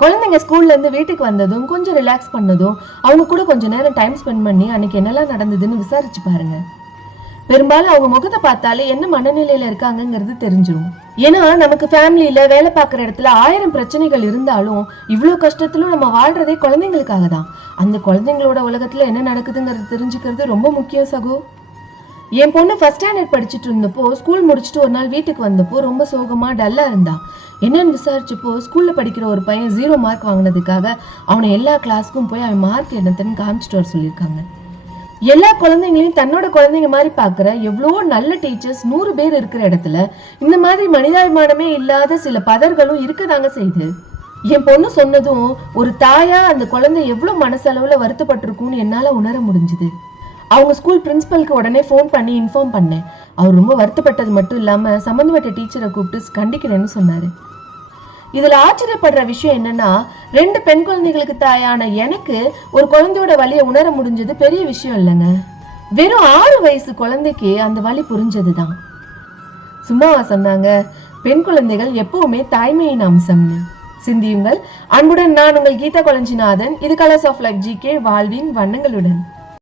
குழந்தைங்க ஸ்கூல்ல இருந்து வீட்டுக்கு வந்ததும் கொஞ்சம் ரிலாக்ஸ் பண்ணதும் அவங்க கூட கொஞ்ச நேரம் டைம் ஸ்பெண்ட் பண்ணி அன்னைக்கு என்னெல்லாம் நடந்ததுன்னு விசாரிச்சு பாருங்க. பெரும்பாலும் அவங்க முகத்தை பார்த்தாலே என்ன மனநிலையில இருக்காங்கிறது தெரிஞ்சிடும். ஏன்னா நமக்கு ஃபேமிலியில வேலை பார்க்குற இடத்துல 1000 பிரச்சனைகள் இருந்தாலும் இவ்வளோ கஷ்டத்திலும் நம்ம வாழ்றதே குழந்தைங்களுக்காக தான். அந்த குழந்தைங்களோட உலகத்துல என்ன நடக்குதுங்கிறது தெரிஞ்சுக்கிறது ரொம்ப முக்கியம் சகோ. என் பொண்ணு ஃபர்ஸ்ட் ஸ்டாண்டர்ட் படிச்சுட்டு இருந்தப்போ ஸ்கூல் முடிச்சுட்டு ஒரு நாள் வீட்டுக்கு வந்தப்போ ரொம்ப சோகமா டல்லா இருந்தா. என்னன்னு விசாரிச்சப்போ ஸ்கூல்ல படிக்கிற ஒரு பையன் 0 மார்க் வாங்கினதுக்காக அவனை எல்லா கிளாஸ்க்கும் போய் அவன் மார்க் என்னன்னு காமிச்சிட்டு வர சொல்லியிருக்காங்க. எல்லா குழந்தைங்களையும் தன்னோட குழந்தைங்க மாதிரி பார்க்குற எவ்வளோ நல்ல டீச்சர்ஸ் 100 பேர் இருக்கிற இடத்துல இந்த மாதிரி மனிதாபிமானமே இல்லாத சில பதர்களும் இருக்கதாங்க செய்யுது. என் பொண்ணு சொன்னதும் ஒரு தாயா அந்த குழந்தை எவ்வளோ மனசளவில் வருத்தப்பட்டிருக்கும்னு என்னால் உணர முடிஞ்சுது. அவங்க ஸ்கூல் பிரின்சிபலுக்கு உடனே ஃபோன் பண்ணி இன்ஃபார்ம் பண்ணேன். அவர் ரொம்ப வருத்தப்பட்டது மட்டும் இல்லாமல் சம்மந்தப்பட்ட டீச்சரை கூப்பிட்டு கண்டிக்கிறேன்னு சொன்னார். இதில் ஆச்சரியப்படுற விஷயம் என்னன்னா 2 பெண் குழந்தைகளுக்கு தாயான எனக்கு ஒரு குழந்தையோட வலியை உணர முடிஞ்சது பெரிய விஷயம் இல்லைங்க. வெறும் 6 வயசு குழந்தைக்கு அந்த வலி புரிஞ்சது தான். சும்மாவா சொன்னாங்க, பெண் குழந்தைகள் எப்பவுமே தாய்மையின் அம்சம்னு. சிந்தியுங்கள். அன்புடன் நான் உங்கள் கீதா கொளஞ்சிநாதன். இது கலர்ஸ் ஆஃப் லைஃப் GK, வாழ்வின் வண்ணங்களுடன்.